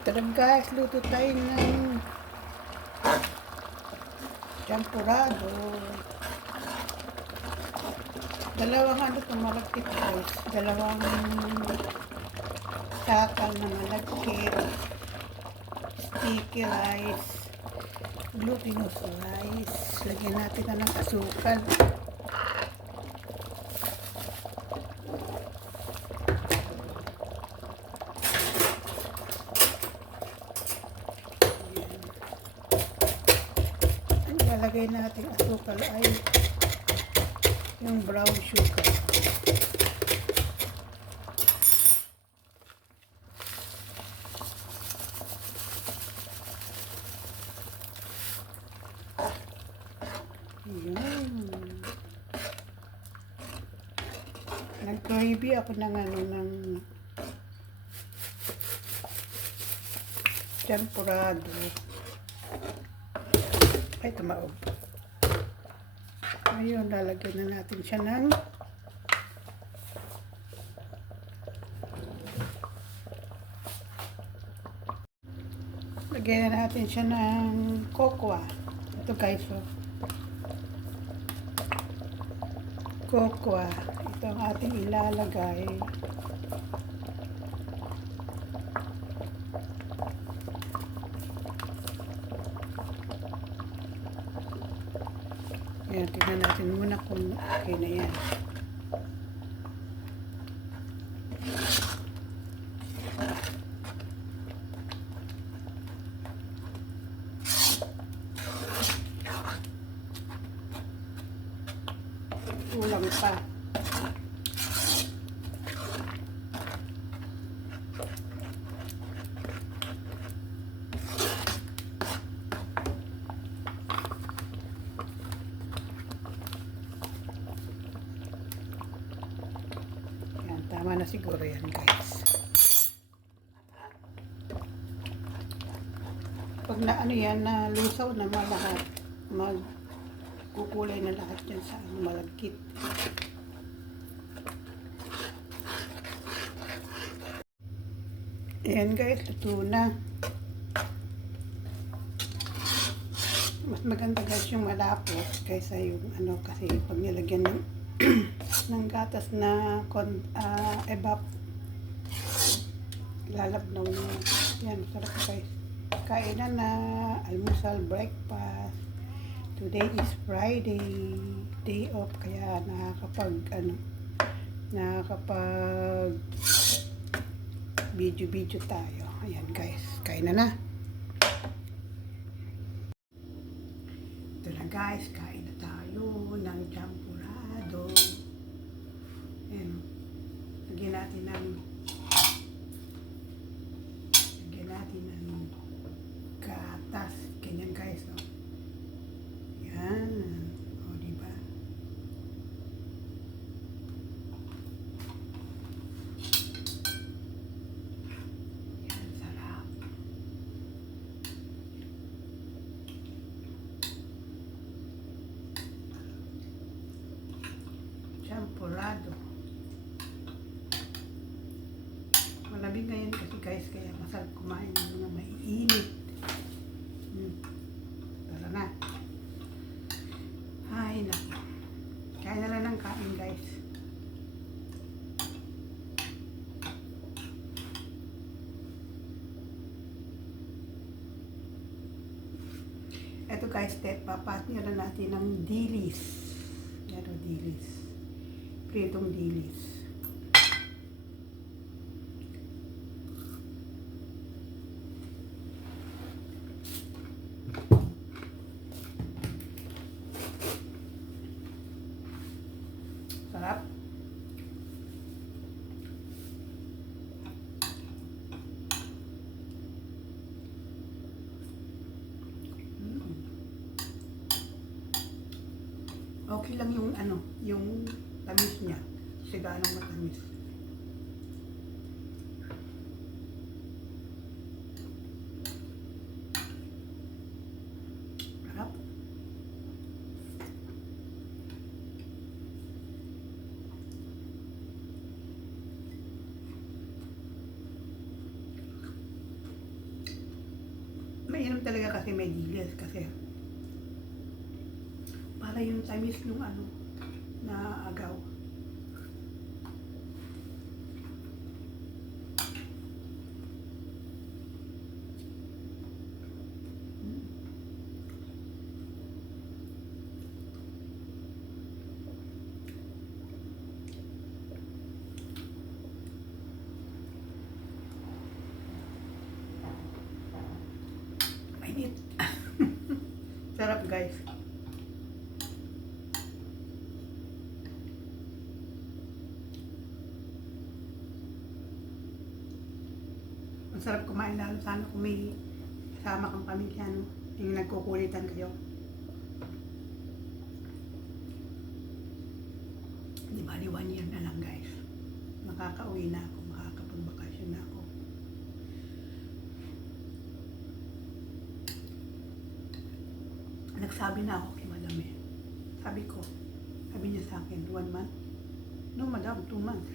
Tara guys, luto tayo ng champurado. Dalawang malagkit guys. Dalawang takal na malagkit. Sticky rice. Glutinous rice. Lagyan natin na ng asukal. Lalagay natin asukal ay yung brown sugar. Ayan. Nag-gravy ako ng champurado. Ay, tumaob. Ayun, lalagyan na natin siya ng lagyan na natin siya ng cocoa. Ito guys, oh. Cocoa. Ito ang ating ilalagay. Ayan, tignan natin muna kung okay na yan. Kulang pa. Tama na siguro yan guys. Pag na ano yan, na lusaw na lahat, magkukulay na lahat yan sa malagkit. Ayan guys, luto na. Mas maganda guys yung malapot kaysa yung ano, kasi pag nilagyan ng ng gatas na evap, lalabnaw na yan. Sarap guys. Kainan na, almusal, breakfast. Today is Friday, day off, kaya nakakapag video tayo. Ayan guys, kain na. Ito na guys, kain na tayo ng champurado. Ayan, lagyan natin ng gatas. Ganyan guys, oh. Yan, o diba? Yan, sarap. Champurado. Malamig ngayon kasi guys, kaya masarap kumain ng mga may init. Tara na. Ay, naku. Kaya na lang ng kain guys. Ito guys, papat na natin ng dilis. Yan o, dilis. Pritong dilis. Sarap. okay lang yung ano, yung tamis niya. Kasi ganong matamis. Sarap. Mainam talaga kasi may dilis kasi para yung tamis nung ano na agaw. Mainit. Sarap guys. Masarap kumain lalo sana kung may kasama kang pamilya, no? Yung nagkukulitan kayo. Di ba, 1 year na lang guys. Makakauwi na ako, makakapagbakasyon na ako. Nagsabi na ako kay madam eh. Sabi niya sa akin, 1 month? No madam, 2 months.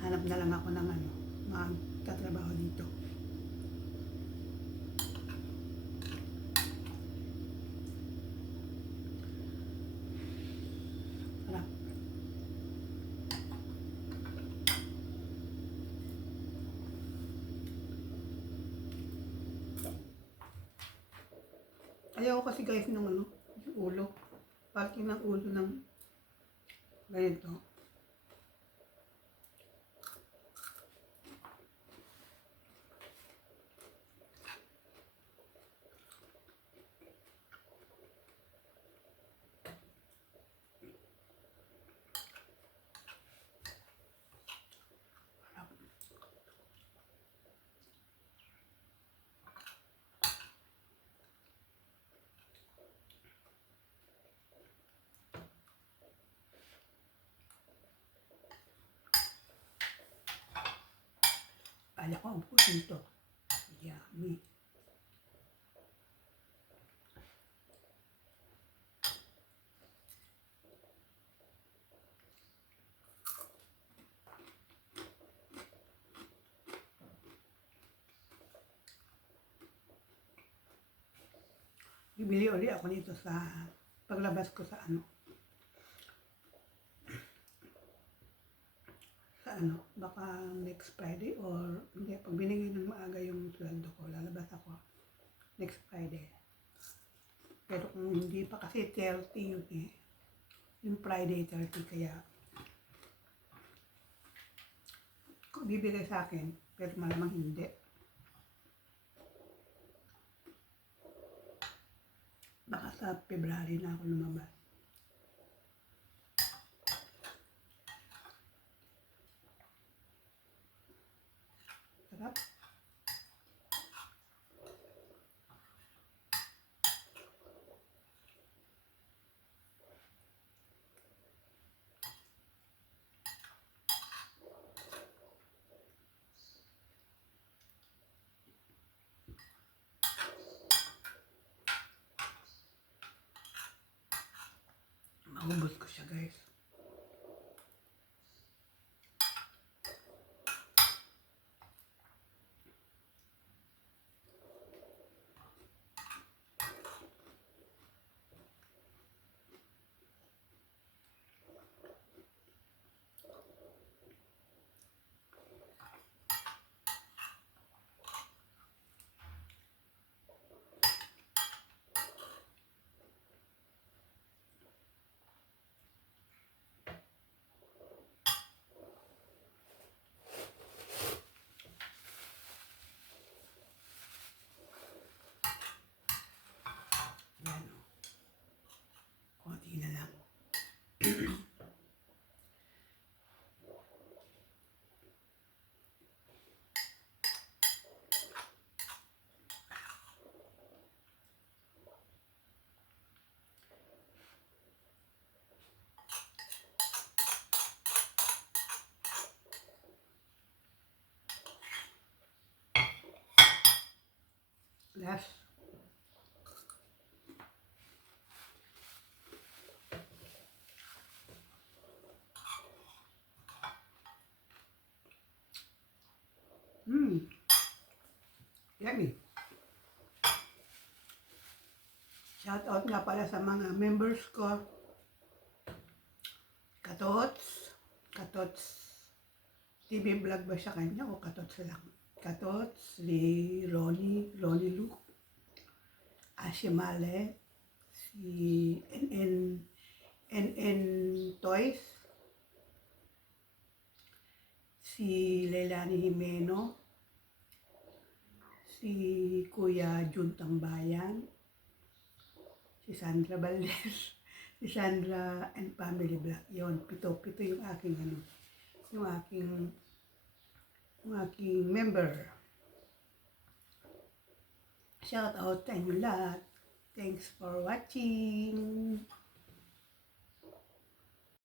Hanap na lang ako ng ano, magtatrabaho dito. Sarap. Ayaw ko kasi guys nung ano, yung ulo. Parking ng ulo ng ganito. Kaya ko ubusin to. Yummy. Bibili ulit ako nito sa paglabas ko sa ano. Baka next Friday or hindi, pag binigay ng maaga yung sweldo ko, lalabas ako next Friday. Pero kung hindi pa kasi 30 yun eh. Yung Friday 30 kaya kung bibigay sa akin, pero malamang hindi. Baka sa February na ako lumabas. Sarap. Maubos ko siya guys. Last. Yummy. Shout out nga pala sa mga members ko. Katots. Katots. TV vlog ba siya kanya o Katots lang? Katots, si Ronnie Luke, Ashimale, si NN Toys, si Leilani Jimeno, si Kuya Juntang Bayan, si Sandra Valdez, si Sandra and Family Vlog. Yun, pito yung aking yung aking member. Shout out sa inyo lahat. Thanks for watching.